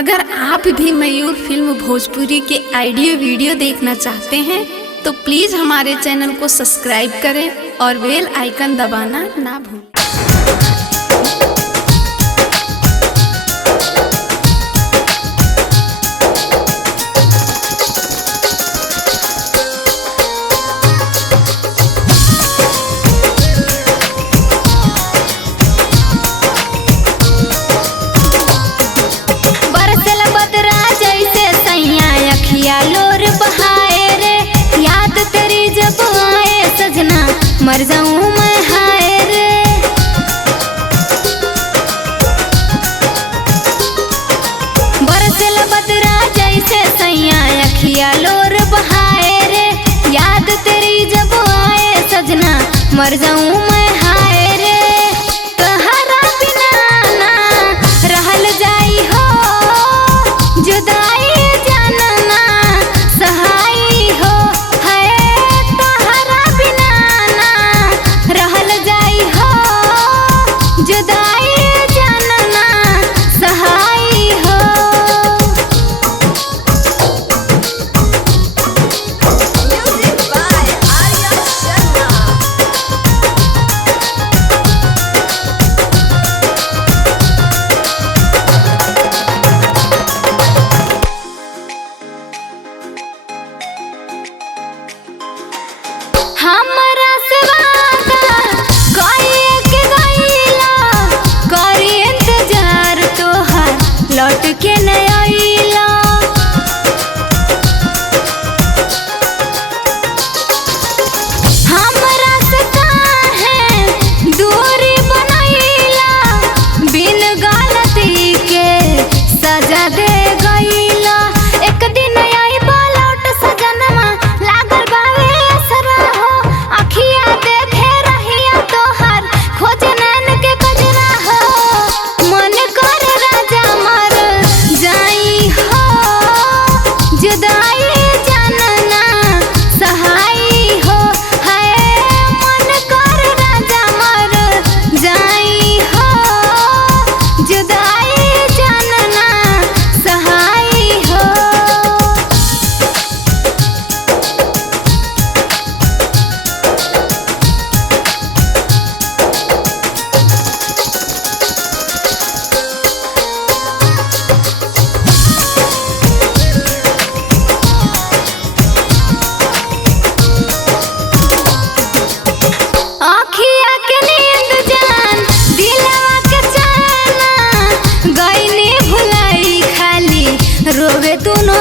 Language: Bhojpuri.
अगर आप भी मयूर फिल्म भोजपुरी के ऑडियो वीडियो देखना चाहते हैं तो प्लीज़ हमारे चैनल को सब्सक्राइब करें और बेल आइकन दबाना ना भूलें। लोर बहाए रे, याद तेरी जब आए सजना, मर जाऊं मैं हाय रे। बरसल बदरा जैसे सैया अखिया लोर बहाए रे, याद तेरी जब आए सजना, मर जाऊं मैं हाय रे। तहरा बिना ना रहल जाई हो, जुदाई हमरा से वादा कइए के गइला, करी इंतजार तोहार लौट के न आइला। हमरा से काहे दूरी बनैला, बिन गलती के सजा दे गइला। एक दिन आइबा लौट सजनमा, लागल बावे असरा हो, अखिया देखे रहिया तोहार, खोजे नैन के कजरा हो। मन कर राजा मर जाई हो, जुदाई जानना सहाई हो। हाय मन कर राजा मर जाई हो, जुदाई जानना सहाई हो। आँखिया के नींद जान, दिलवा के चैना, गइनी भुलाई खाली रोवे दुनो